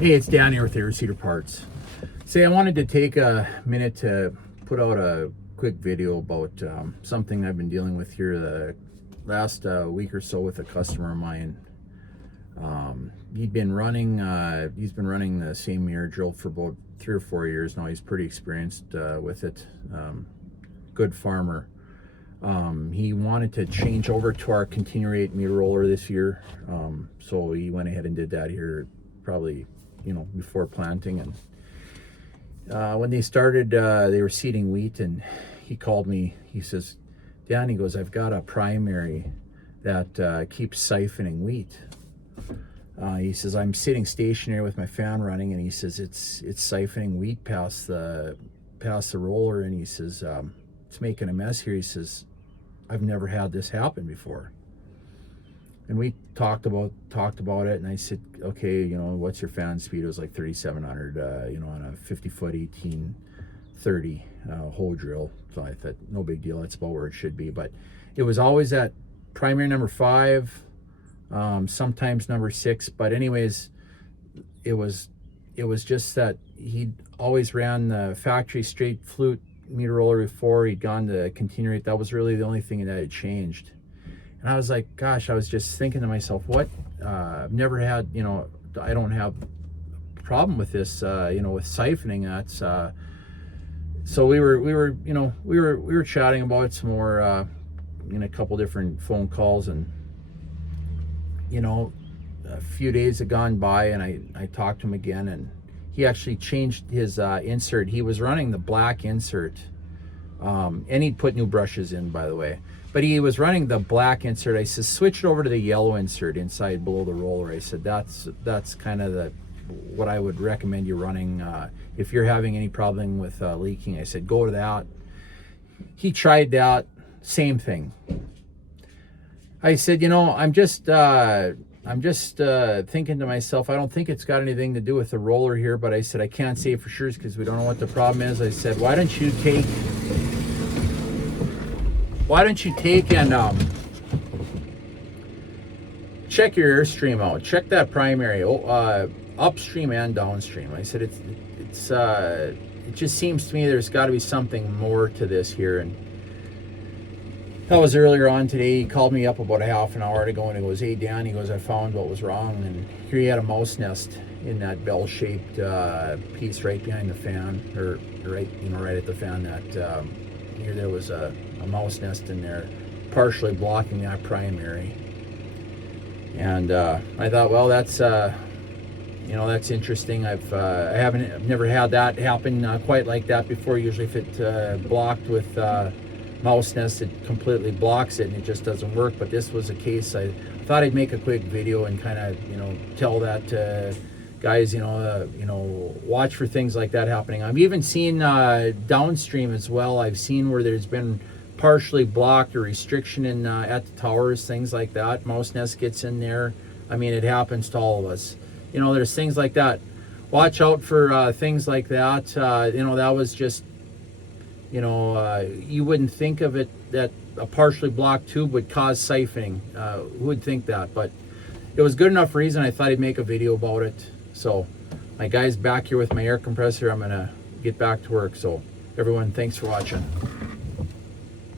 Hey, it's Dan here with Air Cedar Parts. Say, I wanted to take a minute to put out a quick video about something I've been dealing with here the last week or so with a customer of mine. He's been running the same meter drill for about 3 or 4 years now. He's pretty experienced with it. Good farmer. He wanted to change over to our CONTINU-RATE Meter Roller this year, so he went ahead and did that here probably before planting. And when they started, they were seeding wheat, and he called me. He says, Dan, he goes, I've got a primary that keeps siphoning wheat. He says, I'm sitting stationary with my fan running, and he says it's siphoning wheat past the roller, and he says it's making a mess here. He says, I've never had this happen before. And we talked about it, and I said, okay, what's your fan speed? It was like 3,700, on a 50-foot 1830 hole drill. So I thought, no big deal. That's about where it should be. But it was always at primary number 5, sometimes number 6. But anyways, it was just that he'd always ran the factory straight flute meter roller before. He'd gone to CONTINU-RATE. That was really the only thing that had changed. And I was like, gosh, I was just thinking to myself, what? I've never had, I don't have a problem with this, with siphoning. That's so we were chatting about it some more in a couple different phone calls, and a few days had gone by, and I talked to him again, and he actually changed his insert. He was running the black insert, and he'd put new brushes in, by the way. But he was running the black insert. I said, switch it over to the yellow insert inside below the roller. I said, that's kind of what I would recommend you running if you're having any problem with leaking. I said, go to that. He tried that, same thing. I said, I'm just thinking to myself, I don't think it's got anything to do with the roller here, but I said, I can't say for sure because we don't know what the problem is. I said, why don't you take and check your airstream out. Check that primary, upstream and downstream. I said, it just seems to me there's got to be something more to this here. And that was earlier on today. He called me up about a half an hour ago, and he goes, hey Dan, he goes, I found what was wrong. And here he had a mouse nest in that bell-shaped piece right behind the fan, or right at the fan. That here there was a mouse nest in there, partially blocking that primary. And I thought, well, that's that's interesting. I've never had that happen quite like that before. Usually, if it blocked with mouse nest, it completely blocks it, and it just doesn't work. But this was a case. I thought I'd make a quick video and kind of tell that to guys, watch for things like that happening. I've even seen downstream as well. I've seen where there's been partially blocked or restriction in at the towers, things like that. Mouse nest gets in there. I mean, it happens to all of us. There's things like that. Watch out for things like that. That was just, you wouldn't think of it that a partially blocked tube would cause siphoning. Who would think that? But it was good enough reason. I thought I'd make a video about it. So my guy's back here with my air compressor. I'm gonna get back to work. So everyone, thanks for watching.